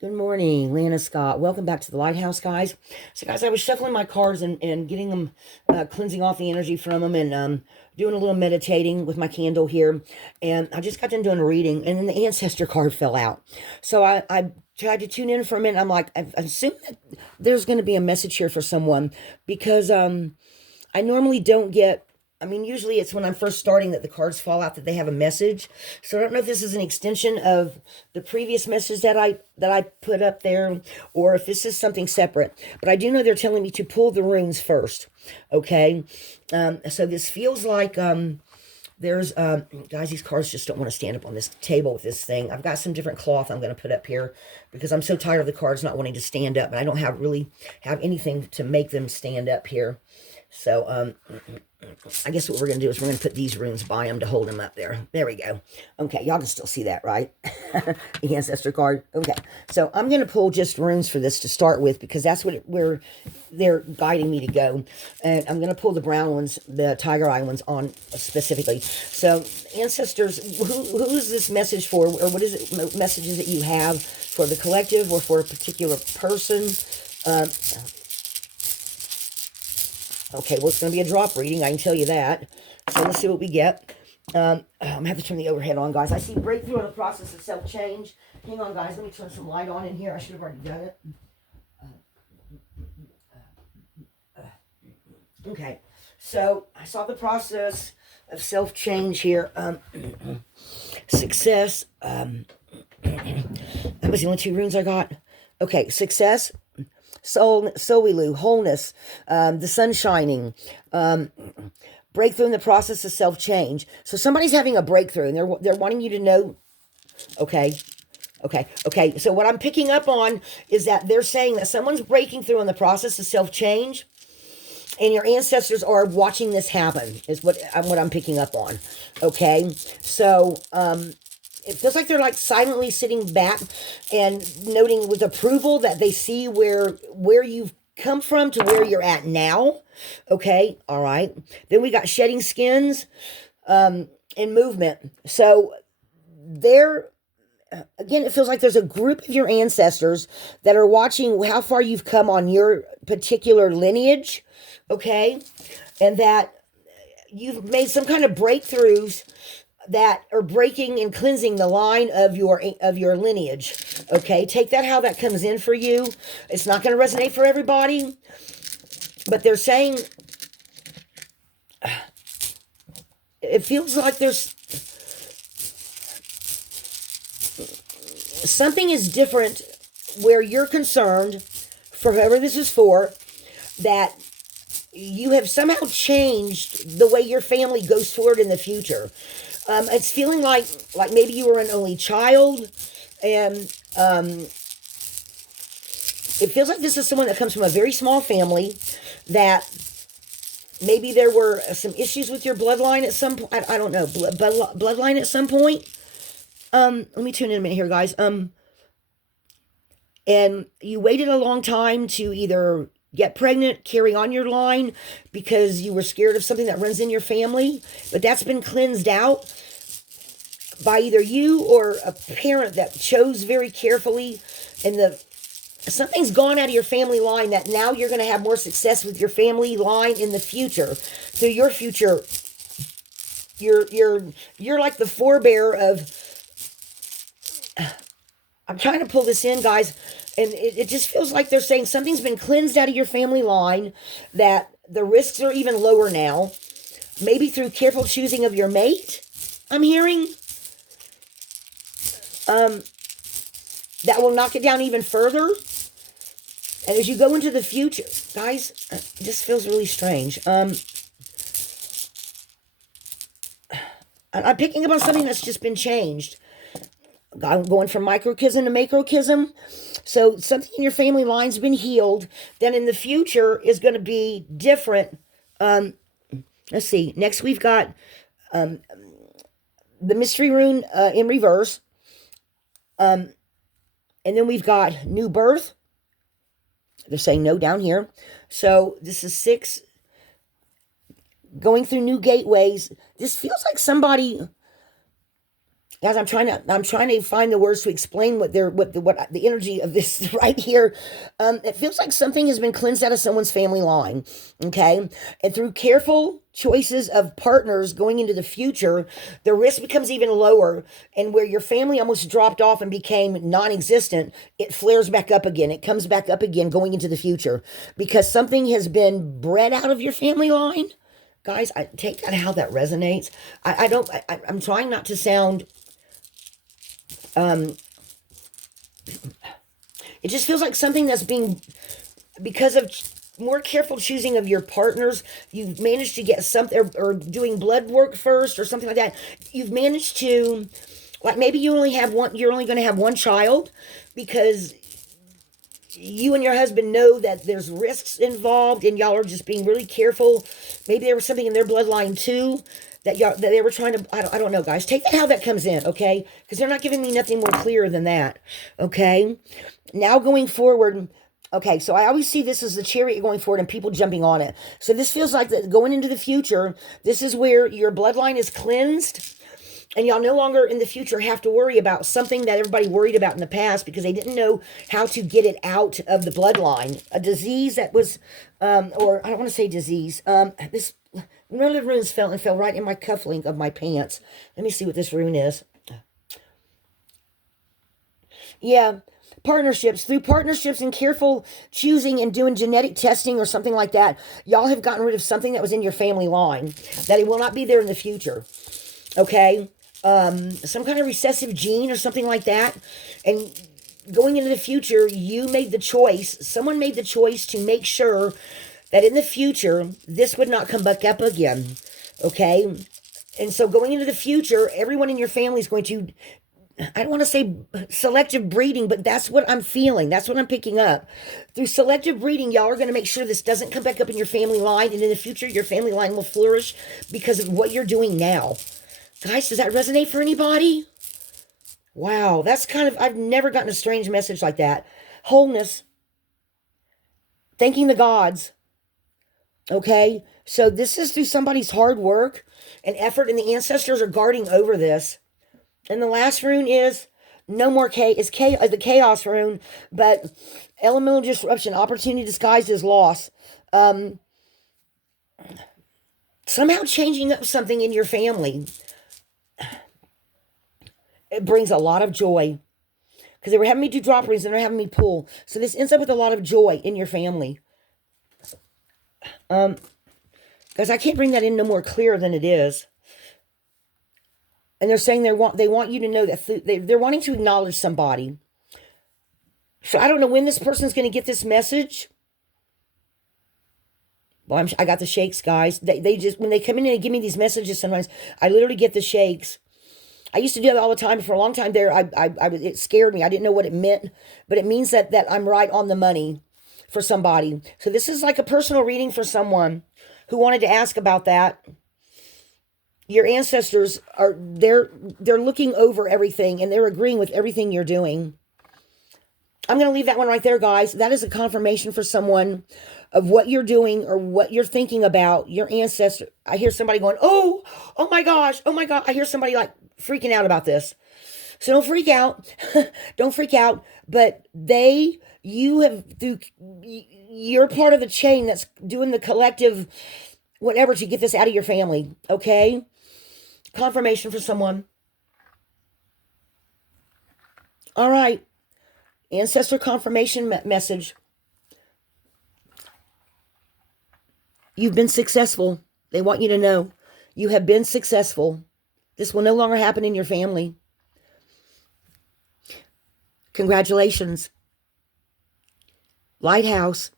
Good morning, Lana Scott. Welcome back to the Lighthouse, guys. So, guys, I was shuffling my cards and getting them, cleansing off the energy from them, and doing a little meditating with my candle here. And I just got done doing a reading, and then the ancestor card fell out. So I tried to tune in for a minute. I'm like, I assume that there's going to be a message here for someone because I normally don't get. I mean, usually it's when I'm first starting that the cards fall out that they have a message. So I don't know if this is an extension of the previous message that I put up there, or if this is something separate. But I do know they're telling me to pull the runes first. Okay, so this feels like there's guys. These cards just don't want to stand up on this table with this thing. I've got some different cloth I'm going to put up here because I'm so tired of the cards not wanting to stand up, and I don't have anything to make them stand up here. So, I guess what we're going to do is we're going to put these runes by them to hold them up there. There we go. Okay, y'all can still see that, right? The ancestor card. Okay, so I'm going to pull just runes for this to start with because that's where they're guiding me to go. And I'm going to pull the brown ones, the tiger eye ones on specifically. So, ancestors, who is this message for? Or what is it, messages that you have for the collective or for a particular person? Okay, well, it's going to be a drop reading, I can tell you that. So let's see what we get. I'm going to have to turn the overhead on, guys. I see breakthrough in the process of self-change. Hang on, guys. Let me turn some light on in here. I should have already done it. Okay, so I saw the process of self-change here. Success. That was the only two runes I got. Okay, success. Soul, Sowilu, wholeness, the sun shining, breakthrough in the process of self-change. So somebody's having a breakthrough, and they're wanting you to know. Okay, okay. So what I'm picking up on is that they're saying that someone's breaking through in the process of self-change, and your ancestors are watching this happen. Is what I'm picking up on. Okay, so it feels like they're like silently sitting back and noting with approval that they see where you've come from to where you're at now. Okay, all right. Then we got shedding skins and movement. So there again, it feels like there's a group of your ancestors that are watching how far you've come on your particular lineage. Okay, and that you've made some kind of breakthroughs that are breaking and cleansing the line of your lineage. Okay, take that how that comes in for you. It's not going to resonate for everybody, but they're saying it feels like there's something is different where you're concerned, for whoever this is for, that you have somehow changed the way your family goes forward in the future. It's feeling like maybe you were an only child, and it feels like this is someone that comes from a very small family, that maybe there were some issues with your bloodline at some point. I don't know, bloodline at some point. Let me tune in a minute here, guys. And you waited a long time to either get pregnant, carry on your line, because you were scared of something that runs in your family, but that's been cleansed out by either you or a parent that chose very carefully, and something's gone out of your family line that now you're going to have more success with your family line in the future. So your future, you're like the forebear of. I'm trying to pull this in, guys, and it just feels like they're saying something's been cleansed out of your family line, that the risks are even lower now, maybe through careful choosing of your mate, I'm hearing, that will knock it down even further. And as you go into the future, guys, this feels really strange. I'm picking up on something that's just been changed. I'm going from microchism to macrochism. So something in your family line's been healed. Then in the future is going to be different. Let's see. Next we've got the mystery rune in reverse. And then we've got new birth. They're saying no down here. So this is 6. Going through new gateways. This feels like somebody Guys, I'm trying to find the words to explain what the energy of this right here. It feels like something has been cleansed out of someone's family line, okay? And through careful choices of partners going into the future, the risk becomes even lower. And where your family almost dropped off and became non-existent, it flares back up again. It comes back up again going into the future because something has been bred out of your family line. Guys, I take that how that resonates. I'm trying not to sound um, it just feels like something that's being, because of more careful choosing of your partners, you've managed to get something, or doing blood work first or something like that. You've managed to, like maybe you only have one, you're only going to have one child because you and your husband know that there's risks involved and y'all are just being really careful. Maybe there was something in their bloodline too that they were trying to, I don't know, guys. Take that how that comes in, okay? Because they're not giving me nothing more clear than that, okay? Now going forward, okay, so I always see this as the chariot going forward and people jumping on it. So this feels like that going into the future, this is where your bloodline is cleansed and y'all no longer in the future have to worry about something that everybody worried about in the past because they didn't know how to get it out of the bloodline. A disease that was, or I don't want to say disease. This one of the runes fell right in my cufflink of my pants. Let me see what this rune is. Yeah, partnerships. Through partnerships and careful choosing and doing genetic testing or something like that, y'all have gotten rid of something that was in your family line that it will not be there in the future. Okay? Some kind of recessive gene or something like that. And going into the future, you made the choice, someone made the choice to make sure that in the future, this would not come back up again. Okay? And so going into the future, everyone in your family is going to, I don't want to say selective breeding, but that's what I'm feeling. That's what I'm picking up. Through selective breeding, y'all are going to make sure this doesn't come back up in your family line. And in the future, your family line will flourish because of what you're doing now. Guys, does that resonate for anybody? Wow, that's kind of, I've never gotten a strange message like that. Wholeness. Thanking the gods. Okay? So this is through somebody's hard work and effort, and the ancestors are guarding over this. And the last rune is no more the chaos rune, but elemental disruption, opportunity disguised as loss. Somehow changing up something in your family. It brings a lot of joy. Because they were having me do drop rings and they're having me pull. So this ends up with a lot of joy in your family. Guys, I can't bring that in no more clear than it is. And they're saying they want you to know that they're wanting to acknowledge somebody. So I don't know when this person's going to get this message. Well, I got the shakes, guys. They just, when they come in and give me these messages, sometimes I literally get the shakes. I used to do that all the time. For a long time there, it scared me. I didn't know what it meant, but it means that I'm right on the money for somebody. So this is like a personal reading for someone who wanted to ask about that. Your ancestors they're looking over everything and they're agreeing with everything you're doing. I'm going to leave that one right there, guys. That is a confirmation for someone of what you're doing or what you're thinking about your ancestor. I hear somebody going, oh my gosh, oh my God. I hear somebody like freaking out about this. So don't freak out. Don't freak out. But you're part of the chain that's doing the collective whatever to get this out of your family. Okay? Confirmation for someone. All right. Ancestor confirmation message. You've been successful. They want you to know you have been successful. This will no longer happen in your family. Congratulations. Lighthouse.